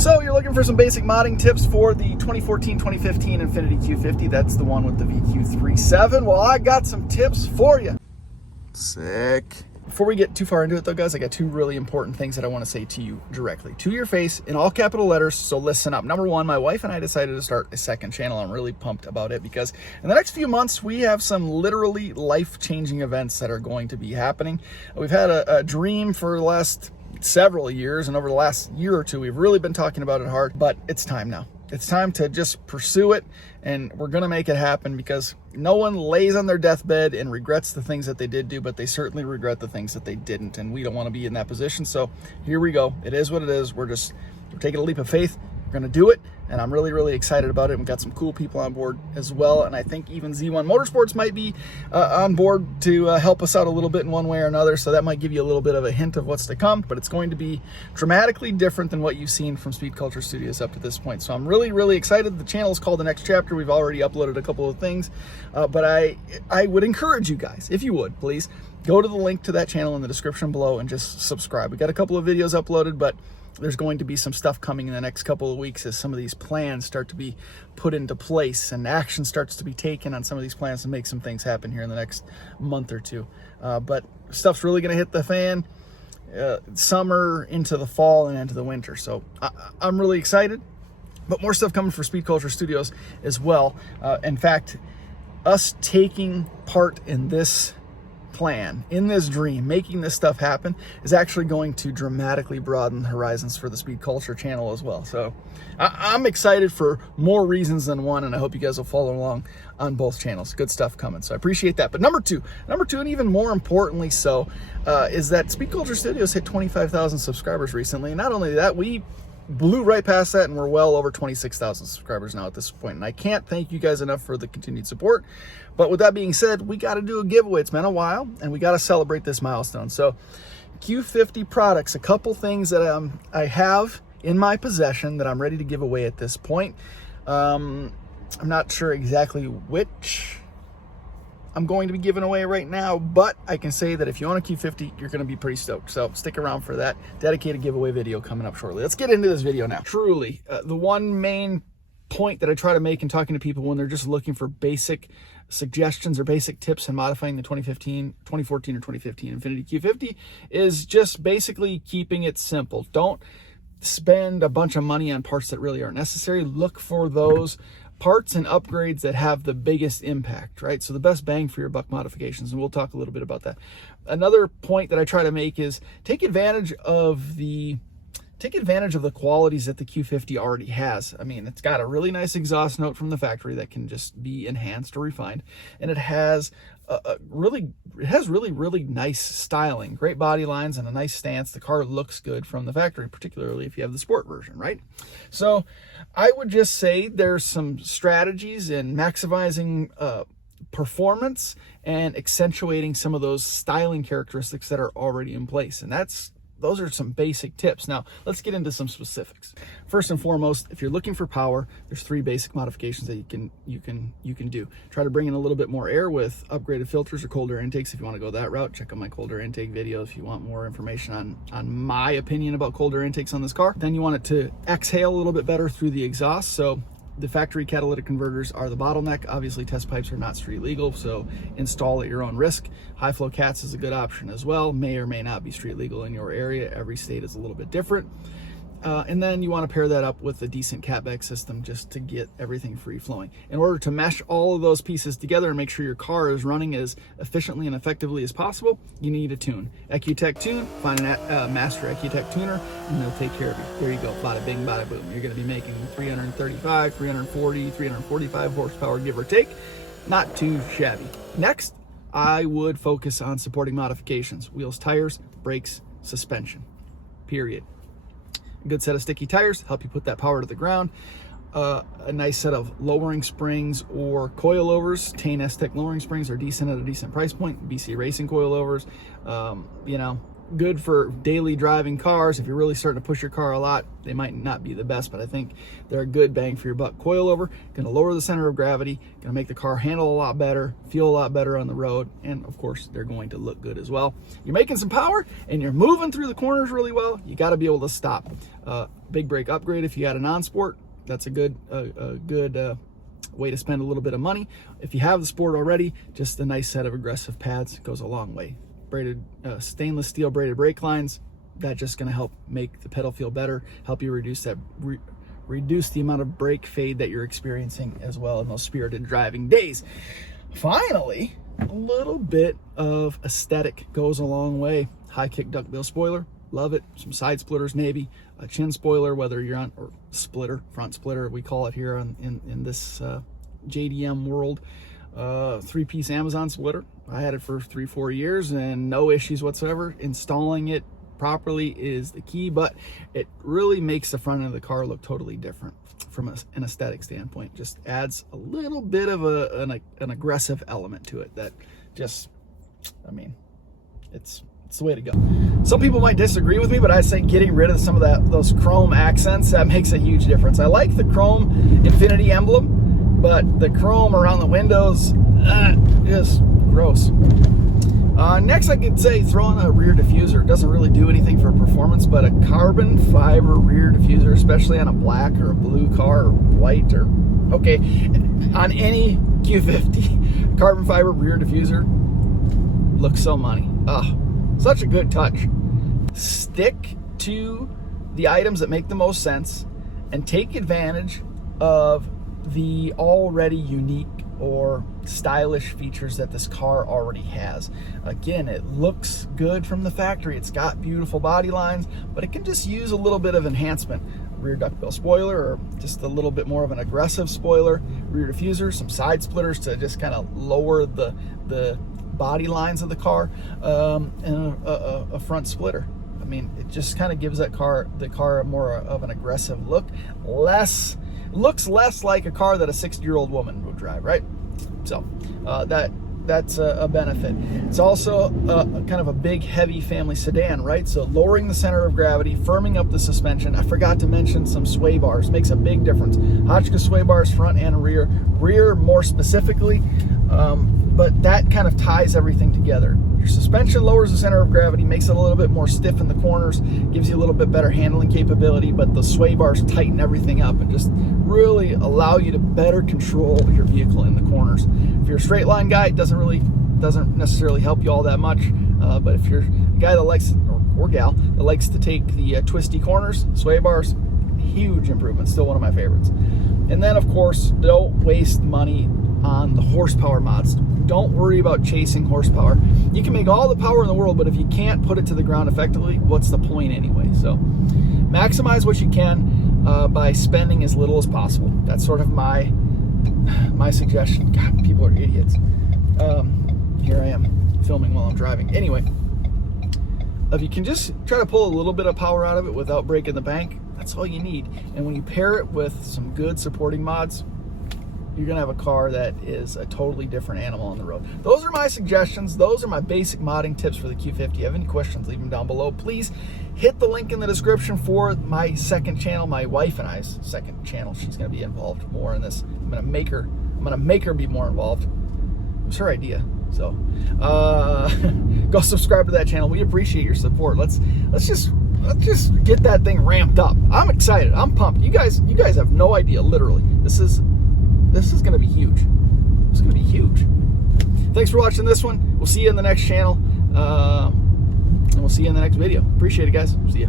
So you're looking for some basic modding tips for the 2014-2015 Infiniti Q50. That's the one with the VQ37. Well, I got some tips for you. Sick. Before we get too far into it though, guys, I got two really important things that I want to say to you directly. To your face in all capital letters, so listen up. Number one, my wife and I decided to start a second channel. I'm really pumped about it because in the next few months, we have some literally life-changing events that are going to be happening. We've had a dream for the last several years, and over the last year or two, we've really been talking about it hard, but it's time now. It's time to just pursue it, and we're going to make it happen because no one lays on their deathbed and regrets the things that they did do, but they certainly regret the things that they didn't, and we don't want to be in that position. So here we go. It is what it is. We're taking a leap of faith. We're going to do it, and I'm really, really excited about it. We've got some cool people on board as well, and I think even Z1 Motorsports might be on board to help us out a little bit in one way or another, so that might give you a little bit of a hint of what's to come, but it's going to be dramatically different than what you've seen from Speed Culture Studios up to this point. So I'm really, really excited. The channel is called The Next Chapter. We've already uploaded a couple of things, but I would encourage you guys, if you would, please, go to the link to that channel in the description below and just subscribe. We got a couple of videos uploaded, but there's going to be some stuff coming in the next couple of weeks as some of these plans start to be put into place and action starts to be taken on some of these plans to make some things happen here in the next month or two. But stuff's really going to hit the fan summer into the fall and into the winter. So I'm really excited, but more stuff coming for Speed Culture Studios as well. In fact, us taking part in this plan, in this dream, making this stuff happen is actually going to dramatically broaden the horizons for the Speed Culture channel as well. So I'm excited for more reasons than one, and I hope you guys will follow along on both channels. Good stuff coming, so I appreciate that. But number two, and even more importantly so, is that Speed Culture Studios hit 25,000 subscribers recently. And not only that, we blew right past that, and we're well over 26,000 subscribers now at this point. And I can't thank you guys enough for the continued support. But with that being said, we got to do a giveaway. It's been a while, and we got to celebrate this milestone. So Q50 products, a couple things that I have in my possession that I'm ready to give away at this point. I'm not sure exactly which I'm going to be giving away right now, but I can say that if you own a Q50, you're going to be pretty stoked. So stick around for that dedicated giveaway video coming up shortly. Let's get into this video now. Truly, the one main point that I try to make in talking to people when they're just looking for basic suggestions or basic tips in modifying the 2014 or 2015 Infiniti Q50 is just basically keeping it simple. Don't spend a bunch of money on parts that really aren't necessary. Look for those parts and upgrades that have the biggest impact, right? So the best bang for your buck modifications, and we'll talk a little bit about that. Another point that I try to make is take advantage of the qualities that the Q50 already has. I mean, it's got a really nice exhaust note from the factory that can just be enhanced or refined, and it has really nice styling, great body lines, and a nice stance. The car looks good from the factory, particularly if you have the sport version, right? So I would just say there's some strategies in maximizing performance and accentuating some of those styling characteristics that are already in place, and those are some basic tips. Now, let's get into some specifics. First and foremost, if you're looking for power, there's three basic modifications that you can do. Try to bring in a little bit more air with upgraded filters or cold air intakes. If you want to go that route, check out my cold air intake video if you want more information on my opinion about cold air intakes on this car. Then you want it to exhale a little bit better through the exhaust. So the factory catalytic converters are the bottleneck. Obviously, test pipes are not street legal, so install at your own risk. High flow cats is a good option as well. May or may not be street legal in your area. Every state is a little bit different. And then you want to pair that up with a decent catback system just to get everything free flowing. In order to mesh all of those pieces together and make sure your car is running as efficiently and effectively as possible, you need a tune. EcuTech Tune, find a master EcuTech tuner, and they'll take care of you. There you go, bada bing, bada boom. You're going to be making 335, 340, 345 horsepower, give or take. Not too shabby. Next, I would focus on supporting modifications: wheels, tires, brakes, suspension, period. A good set of sticky tires help you put that power to the ground. A nice set of lowering springs or coilovers. Tane S-Tech lowering springs are decent at a decent price point. BC Racing coilovers, good for daily driving cars. If you're really starting to push your car a lot, they might not be the best, but I think they're a good bang for your buck. Coilover, going to lower the center of gravity, going to make the car handle a lot better, feel a lot better on the road, and of course, they're going to look good as well. You're making some power, and you're moving through the corners really well. You got to be able to stop. big brake upgrade if you had a non-sport. That's a good way to spend a little bit of money. If you have the sport already, just a nice set of aggressive pads goes a long way. Braided stainless steel braided brake lines, that's just going to help make the pedal feel better, help you reduce that reduce the amount of brake fade that you're experiencing as well in those spirited driving days. Finally, a little bit of aesthetic goes a long way. High kick duckbill spoiler, love it. Some side splitters maybe, a chin spoiler, whether you're on, or splitter, front splitter, we call it here in this JDM world. 3-piece Amazon splitter. I had it for 3-4 years and no issues whatsoever. Installing it properly is the key, but it really makes the front end of the car look totally different from an aesthetic standpoint. Just adds a little bit of an aggressive element to it that just, I mean, it's the way to go. Some people might disagree with me, but I say getting rid of some of those chrome accents, that makes a huge difference. I like the chrome Infiniti emblem, but the chrome around the windows, just gross. Next, I could say throw in a rear diffuser. It doesn't really do anything for performance, but a carbon fiber rear diffuser, especially on a black or a blue car or white, or okay, on any Q50, carbon fiber rear diffuser looks so money. Such a good touch. Stick to the items that make the most sense and take advantage of the already unique or stylish features that this car already has. Again, it looks good from the factory. It's got beautiful body lines, but it can just use a little bit of enhancement. Rear duckbill spoiler, or just a little bit more of an aggressive spoiler, rear diffuser, some side splitters to just kind of lower the body lines of the car, and a front splitter. I mean, it just kind of gives the car more of an aggressive look. Looks less like a car that a 60-year-old woman would drive, right? So that's a benefit. It's also kind of a big, heavy family sedan, right? So lowering the center of gravity, firming up the suspension. I forgot to mention some sway bars. Makes a big difference. Hotchkiss sway bars, front and rear more specifically, but that kind of ties everything together. Your suspension lowers the center of gravity, makes it a little bit more stiff in the corners, gives you a little bit better handling capability, but the sway bars tighten everything up and just really allow you to better control your vehicle in the corners. If you're a straight line guy, it doesn't necessarily help you all that much, but if you're a guy that likes, or gal, that likes to take the twisty corners, sway bars, huge improvement, still one of my favorites. And then, of course, don't waste money on the horsepower mods. Don't worry about chasing horsepower. You can make all the power in the world, but if you can't put it to the ground effectively, what's the point anyway? So maximize what you can by spending as little as possible. That's sort of my suggestion. God, people are idiots. Here I am filming while I'm driving. Anyway, if you can just try to pull a little bit of power out of it without breaking the bank, that's all you need. And when you pair it with some good supporting mods, you're gonna have a car that is a totally different animal on the road. Those are my suggestions. Those are my basic modding tips for the Q50. If you have any questions, leave them down below. Please hit the link in the description for my second channel, my wife and I's second channel. She's gonna be involved more in this. I'm gonna make her be more involved. It was her idea. So go subscribe to that channel. We appreciate your support. Let's just get that thing ramped up. I'm excited. I'm pumped. You guys have no idea. Literally, this is going to be huge. It's going to be huge. Thanks for watching this one. We'll see you in the next channel, and we'll see you in the next video. Appreciate it, guys. See ya.